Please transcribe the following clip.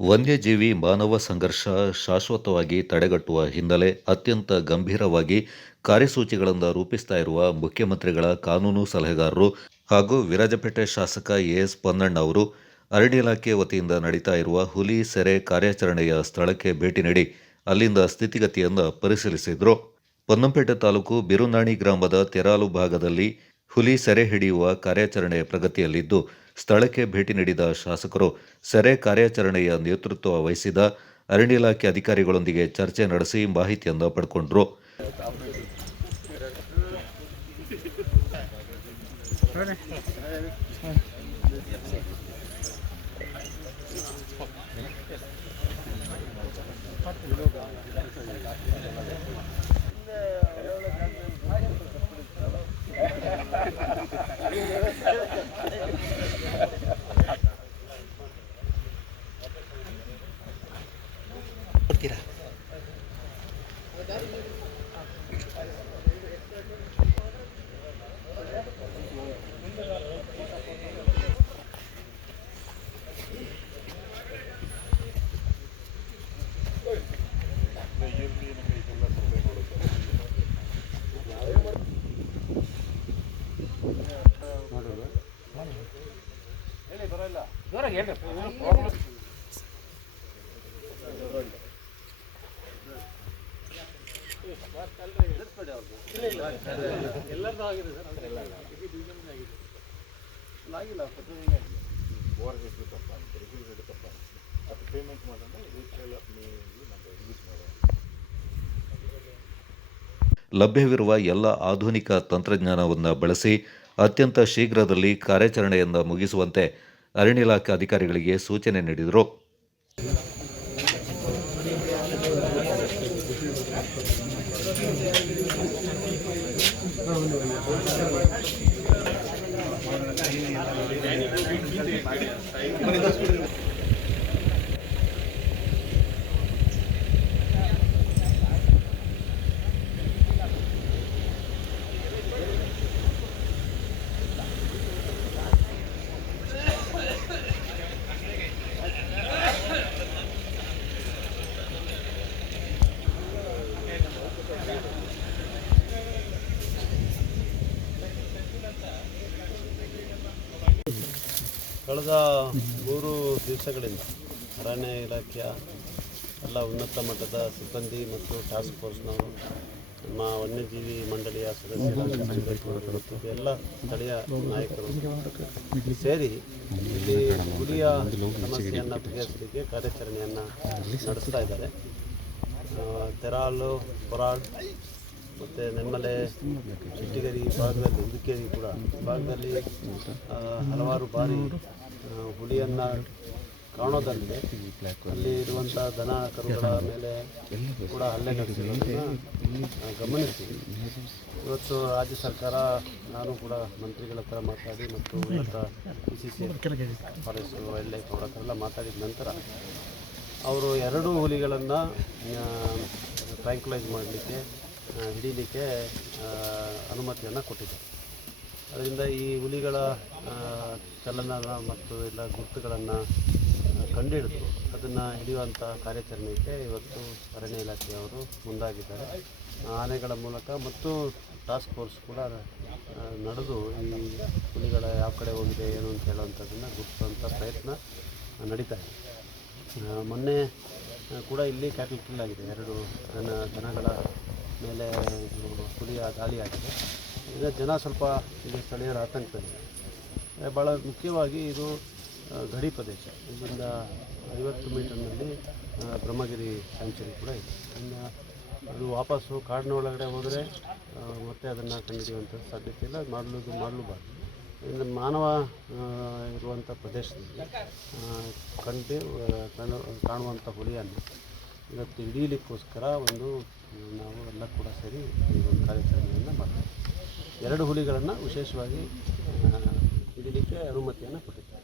ವನ್ಯಜೀವಿ ಮಾನವ ಸಂಘರ್ಷ ಶಾಶ್ವತವಾಗಿ ತಡೆಗಟ್ಟುವ ಹಿನ್ನೆಲೆ ಅತ್ಯಂತ ಗಂಭೀರವಾಗಿ ಕಾರ್ಯಸೂಚಿಗಳನ್ನು ರೂಪಿಸ್ತಾ ಇರುವ ಮುಖ್ಯಮಂತ್ರಿಗಳ ಕಾನೂನು ಸಲಹೆಗಾರರು ಹಾಗೂ ವಿರಾಜಪೇಟೆ ಶಾಸಕ ಎಸ್ ಪೊನ್ನಣ್ಣ ಅವರು ಅರಣ್ಯ ಇಲಾಖೆ ವತಿಯಿಂದ ನಡೀತಾ ಇರುವ ಹುಲಿ ಸೆರೆ ಕಾರ್ಯಾಚರಣೆಯ ಸ್ಥಳಕ್ಕೆ ಭೇಟಿ ನೀಡಿ ಅಲ್ಲಿಂದ ಸ್ಥಿತಿಗತಿಯನ್ನು ಪರಿಶೀಲಿಸಿದರು. ಪೊನ್ನಂಪೇಟೆ ತಾಲೂಕು ಬಿರುನಾಣಿ ಗ್ರಾಮದ ತೆರಾಲು ಭಾಗದಲ್ಲಿ ಹುಲಿ ಸೆರೆ ಹಿಡಿಯುವ ಕಾರ್ಯಾಚರಣೆ ಪ್ರಗತಿಯಲ್ಲಿದ್ದು, ಸ್ಥಳಕ್ಕೆ ಭೇಟಿ ನೀಡಿದ ಶಾಸಕರು ಸೆರೆ ಕಾರ್ಯಾಚರಣೆಯ ನೇತೃತ್ವ ವಹಿಸಿದ ಅರಣ್ಯ ಇಲಾಖೆ ಅಧಿಕಾರಿಗಳೊಂದಿಗೆ ಚರ್ಚೆ ನಡೆಸಿ ಮಾಹಿತಿಯನ್ನು ಪಡ್ಕೊಂಡ್ರು. ಲಭ್ಯವಿರುವ ಎಲ್ಲ ಆಧುನಿಕ ತಂತ್ರಜ್ಞಾನವನ್ನು ಬಳಸಿ ಅತ್ಯಂತ ಶೀಘ್ರದಲ್ಲಿ ಕಾರ್ಯಾಚರಣೆಯನ್ನು ಮುಗಿಸುವಂತೆ ಅರಣ್ಯ ಇಲಾಖೆ ಅಧಿಕಾರಿಗಳಿಗೆ ಸೂಚನೆ ನೀಡಿದರು. ಕಳೆದ 3 ದಿವಸಗಳಿಂದ ಅರಣ್ಯ ಇಲಾಖೆಯ ಎಲ್ಲ ಉನ್ನತ ಮಟ್ಟದ ಸಿಬ್ಬಂದಿ ಮತ್ತು ಟಾಸ್ಕ್ ಫೋರ್ಸ್ನವರು, ನಮ್ಮ ವನ್ಯಜೀವಿ ಮಂಡಳಿಯ ಸದಸ್ಯರು ಮತ್ತು ಎಲ್ಲ ಸ್ಥಳೀಯ ನಾಯಕರು ಸೇರಿ ಇಲ್ಲಿ ಹುಲಿಯ ಸಮಸ್ಯೆಯನ್ನು ಬಗೆಹರಿಸಲಿಕ್ಕೆ ಕಾರ್ಯಾಚರಣೆಯನ್ನು ನಡೆಸ್ತಾ ಇದ್ದಾರೆ. ತೆರಾಲು, ಕೊರಾಳ್ ಮತ್ತು ನೆಮ್ಮಲೆ, ಚಿಟ್ಟಿಗರಿ ಭಾಗದಲ್ಲಿ, ಉದಿಕೇರಿ ಕೂಡ ಭಾಗದಲ್ಲಿ ಹಲವಾರು ಬಾರಿ ಹುಲಿಯನ್ನು ಕಾಣೋದಲ್ಲದೆ ಅಲ್ಲಿ ಇರುವಂಥ ದನ ಕರುಗಳ ಮೇಲೆ ಕೂಡ ಹಲ್ಲೆ ನಡೆಸಿರೋದನ್ನು ಗಮನಿಸ್ತೀವಿ. ಇವತ್ತು ರಾಜ್ಯ ಸರ್ಕಾರ, ನಾನು ಕೂಡ ಮಂತ್ರಿಗಳ ಹತ್ರ ಮಾತಾಡಿ ಮತ್ತು ಉನ್ನತ PCC ಫಾರೆಸ್ಟ್ ವೈಲ್ಡ್ ಲೈಫ್ ಅವರ ಹತ್ರ ಎಲ್ಲ ಮಾತಾಡಿದ ನಂತರ ಅವರು 2 ಹುಲಿಗಳನ್ನು ಟ್ರ್ಯಾಂಕ್ಯುಲೈಸ್ ಮಾಡಲಿಕ್ಕೆ, ಹಿಡೀಲಿಕ್ಕೆ ಅನುಮತಿಯನ್ನು ಕೊಟ್ಟಿದ್ದಾರೆ. ಅದರಿಂದ ಈ ಹುಲಿಗಳ ಚಲನ ಮತ್ತು ಎಲ್ಲ ಗುರುತುಗಳನ್ನು ಕಂಡುಹಿಡಿದು ಅದನ್ನು ಹಿಡಿಯುವಂಥ ಕಾರ್ಯಾಚರಣೆಗೆ ಇವತ್ತು ಅರಣ್ಯ ಇಲಾಖೆಯವರು ಮುಂದಾಗಿದ್ದಾರೆ. ಆನೆಗಳ ಮೂಲಕ ಮತ್ತು ಟಾಸ್ಕ್ ಫೋರ್ಸ್ ಕೂಡ ನಡೆದು ಈ ಹುಲಿಗಳ ಯಾವ ಕಡೆ ಹೋಗಿದೆ ಏನು ಅಂತ ಹೇಳುವಂಥದ್ದನ್ನು ಗುರುತಿಸುವಂಥ ಪ್ರಯತ್ನ ನಡೀತಾ ಇದೆ. ಮೊನ್ನೆ ಕೂಡ ಇಲ್ಲಿ ಕ್ಯಾಟಲ್ ಕಿಲ್ ಆಗಿದೆ. 2 ದನಗಳ ಮೇಲೆ ಹುಲಿಯ ದಾಳಿಯಾಗಿದೆ. ಈಗ ಜನ ಸ್ವಲ್ಪ ಇಲ್ಲಿ ಸ್ಥಳೀಯರ ಆತಂಕದಲ್ಲಿದೆ. ಭಾಳ ಮುಖ್ಯವಾಗಿ ಇದು ಗಡಿ ಪ್ರದೇಶ. ಇಲ್ಲಿಂದ 50 ಮೀಟರ್ನಲ್ಲಿ ಬ್ರಹ್ಮಗಿರಿ ಸ್ಯಾಂಕ್ಚುರಿ ಕೂಡ ಇದೆ. ಇನ್ನು ಅದು ವಾಪಸ್ಸು ಕಾಡಿನ ಒಳಗಡೆ ಹೋದರೆ ಮತ್ತೆ ಅದನ್ನು ಕಂಡುಹಿಡಿಯುವಂಥ ಸಾಧ್ಯತೆ ಇಲ್ಲ. ಮಾಡಲೂಬಾರ್ದು. ಇನ್ನು ಮಾನವ ಇರುವಂಥ ಪ್ರದೇಶದಲ್ಲಿ ಕಾಣುವಂಥ ಹುಲಿಯನ್ನು ಇವತ್ತು ಹಿಡೀಲಿಕ್ಕೋಸ್ಕರ ನಾವು ಎಲ್ಲ ಕೂಡ ಸೇರಿ ಈ ಒಂದು ಕಾರ್ಯಾಚರಣೆಯನ್ನು ಮಾಡ್ತೀವಿ. 2 ಹುಲಿಗಳನ್ನು ವಿಶೇಷವಾಗಿ ಹಿಡೀಲಿಕ್ಕೆ ಅನುಮತಿಯನ್ನು ಕೊಟ್ಟಿದ್ದಾರೆ.